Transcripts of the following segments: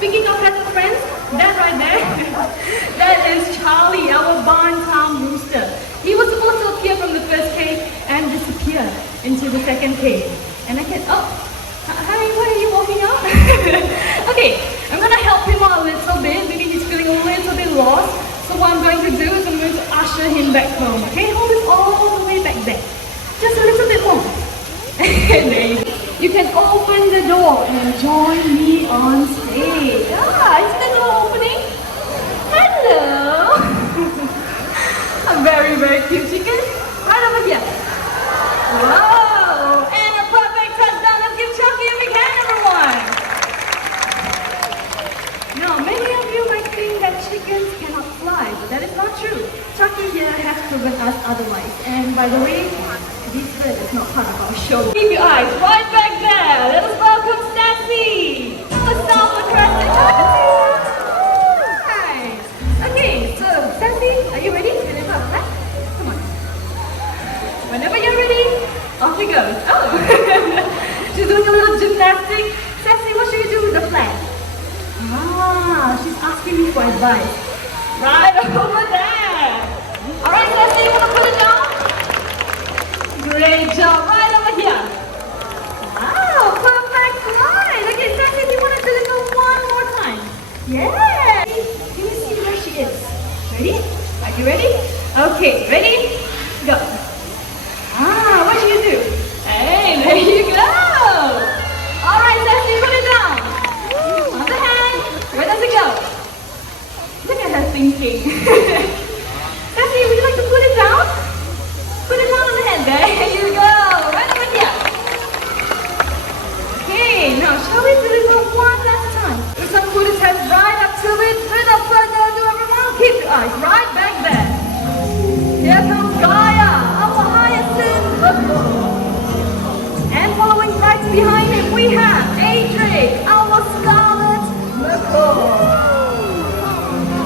Speaking of pet friends, that right there, that is Charlie, our barn-town rooster. He was supposed to appear from the first cave and disappear into the second cave. And I can, oh, hi, why are you walking out? Okay, I'm gonna help him out a little bit. Maybe he's feeling a little bit lost. So what I'm going to do is I'm going to usher him back home. Okay, hold it all the way back there. Just a little bit more. There you go. You can open the door and join me on stage. Ah, is the door opening? Hello! A very, very cute chicken. Right over here. Whoa! And a perfect touchdown. Let's give Chucky a big hand, everyone. Now, many of you might think that chickens cannot fly, but that is not true. Chucky here has proven us otherwise. And by the way, this bird is not part of our show. Keep your eyes right back there. Let us welcome Sassy. Let's start with her. Nice. Okay, so Sassy, are you ready to deliver a flag? Come on. Whenever you're ready, off she goes. Oh, she's doing a little gymnastics. Sassy, what should you do with the flag? Ah, she's asking me for advice. Right over there. All right, Sassy, you want to put it down? Great job, right over here. Wow, perfect line. Okay, Sassy, do you want to deliver one more time? Yeah. Can you see where she is? Ready? Are you ready? Okay, ready? Go. Ah, what should you do? Hey, there you go. All right, Sassy, put it down. On the hand. Where does it go? Look at her thinking. Sassy, would you like to put it down? Put it on the hand. There you go. Right over here. Okay, now shall we deliver one last time? If some put his head right up to it, without further ado, everyone, keep your eyes right back there. Here comes Gaia, our hyacinth. And following right behind him, we have Adric, our scarlet macaw.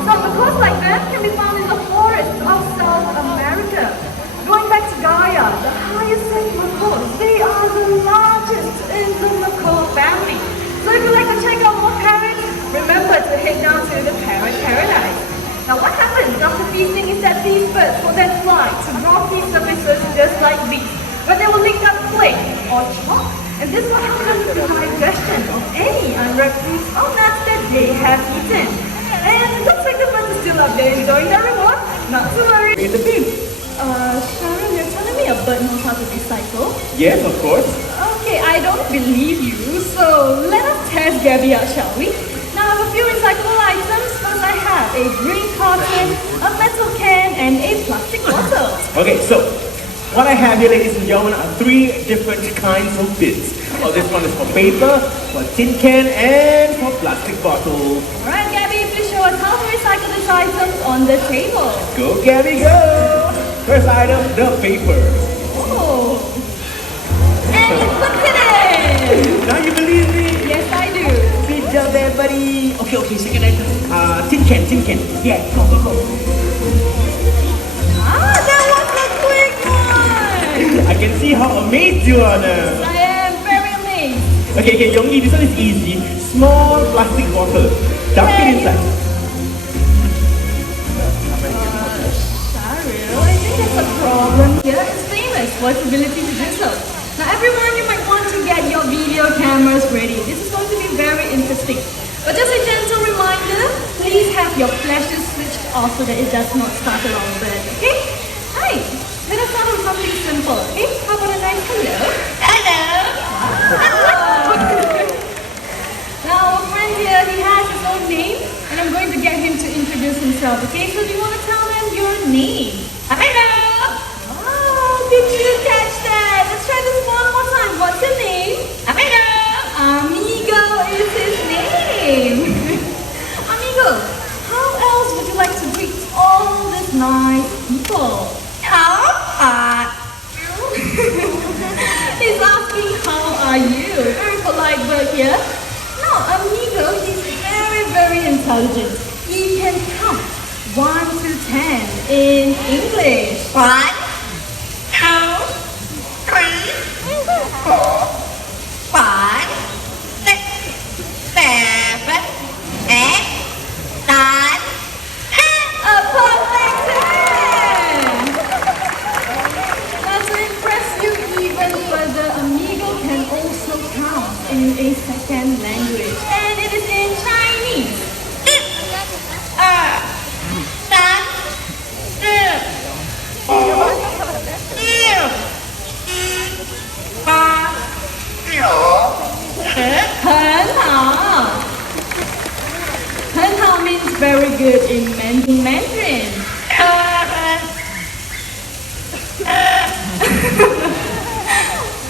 Some macaws like that can be found in the forests of South America. Going back to Gaia, the hyacinth macaws, they are the largest in the macaw family. So if you'd like to check out more parrots, remember to head down to the parrot paradise. Now what happens after feasting is that these birds will then fly to rocky surfaces just like these, where they will lick up clay or chalk, and this will help them with the digestion of any unwrapped fruits or nuts that they have eaten. And it looks like the birds are still up there enjoying their reward. Not to worry. In the bin. Sharon, you're telling me a bird knows how to recycle? Yes, of course. Okay, I don't believe you, so let us test Gabby out, shall we? Now I have a few recyclable items. First I have a green carton, a metal can, and a plastic bottle. Okay, so what I have here, ladies and gentlemen, are 3 different kinds of bins. Oh, this one is for paper, for tin can, and for plastic bottle. Alright, Gabby, please show us how to recycle these items on the table. Go, Gabby, go! First item, the paper. Oh! And you put it in! Now you believe me? Yes, I do. Good job there, buddy. Okay, second item. Tin can. Yeah, go. Ah, that was a quick one! I can see how amazed you are now. I am very amazed. Okay, Yonggi, this one is easy. Small plastic bottle. Dump it inside. Shahril, I think there's a problem here. It's famous for its ability to do so. Now everyone, you might want to get your video cameras ready. This is going to be very interesting. But just a gentle reminder, please have your flashes switched off so that it does not sparkle on bed, okay? Hi, let us start with something simple, okay? How about a nice hello? Hello! Now our friend here, he has his own name, and I'm going to get him to introduce himself, okay? So do you want to tell them your name? Hello! Oh, did you catch that? Let's try this one more time. What's your name? Amigo! Amigo is his name. Amigo, how else would you like to greet all these nice people? He's asking how are you? Very polite word here. Now, Amigo, he's very intelligent. He can count 1 to 10 in English. 1, 2, 3, 4, 5, 6, 7, 8, 9, 10. A perfect 10! Now to impress you even further, Amigo can also count in a second language. And it is in Chinese. 很好 means very good in Mandarin.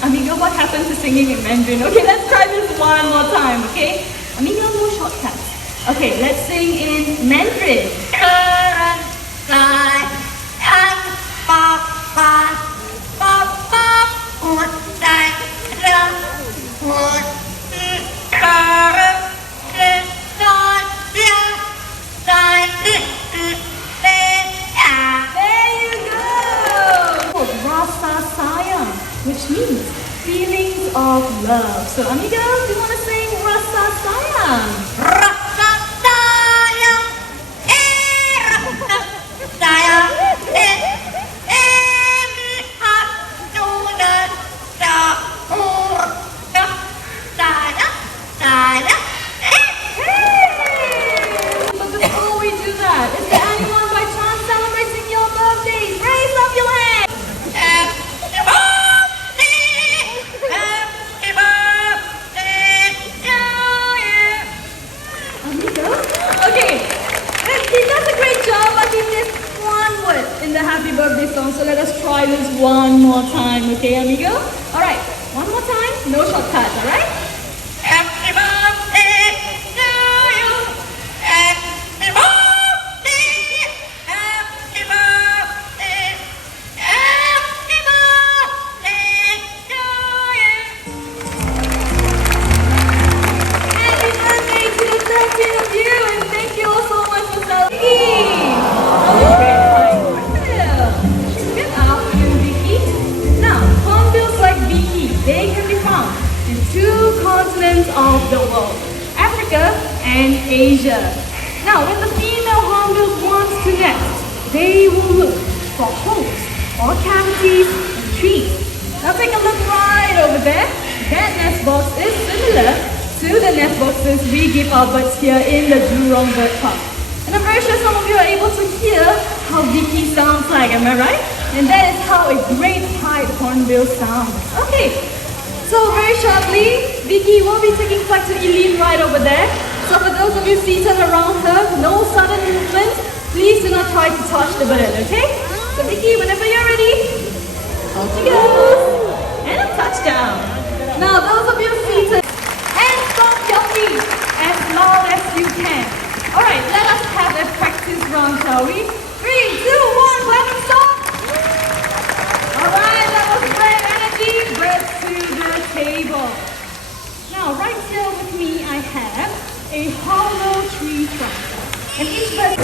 Amigo, what happened to singing in Mandarin? Okay, let's try this one more time, okay? Amigo, no shortcuts. Okay, let's sing in Mandarin. Which means feelings of love. So, Amigo, do you want to sing Rasa Sayang? Rasa Sayang, Rasa Sayang, But before we do that, is there anyone by chance celebrating your birthdays? Raise up your hand! In the happy birthday song, so let us try this one more time, okay, Amigo? Alright, one more time, no shortcuts, alright? Happy birthday to you! Happy birthday! Happy birthday! Happy birthday to you! Happy birthday to the 13 of you, and thank you all so much for celebrating! They can be found in 2 continents of the world, Africa and Asia. Now, when the female hornbill wants to nest, they will look for holes or cavities in trees. Now take a look right over there. That nest box is similar to the nest boxes we give our birds here in the Jurong Bird Park. And I'm very sure some of you are able to hear how Vicky sounds like, am I right? And that is how a great pied hornbill sounds. Okay, so very shortly, Vicky will be taking flight to Eileen right over there. So for those of you seated around her, no sudden movement. Please do not try to touch the bird, okay? So Vicky, whenever you're ready, off she goes. And a touchdown. Now those of you seated, hands on your feet as loud as you can. Alright, let us have a practice round, shall we? 3, 2, 1, clap and stop! Alright, that was great energy. Birds to the table. Now, right here with me, I have a hollow tree trunk. And each bird...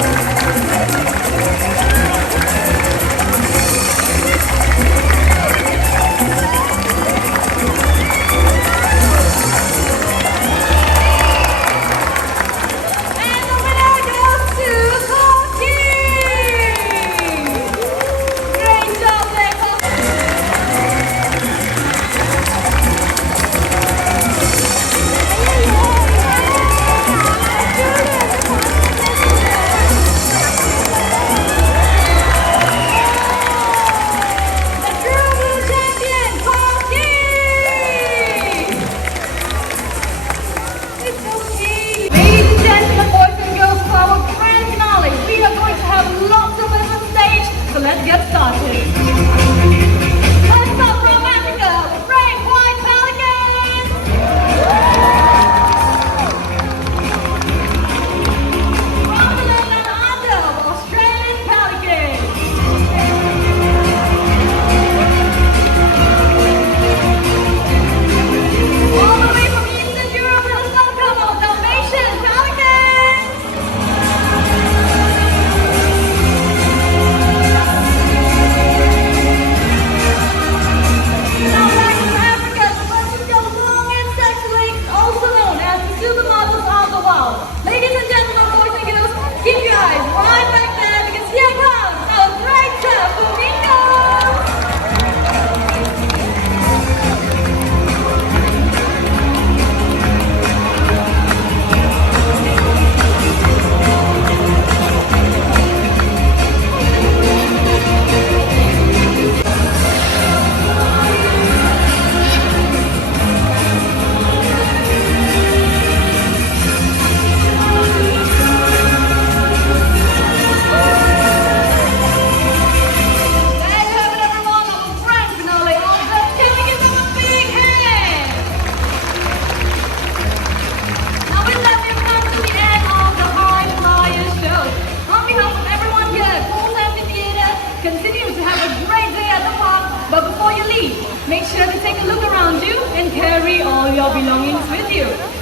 your belongings with you.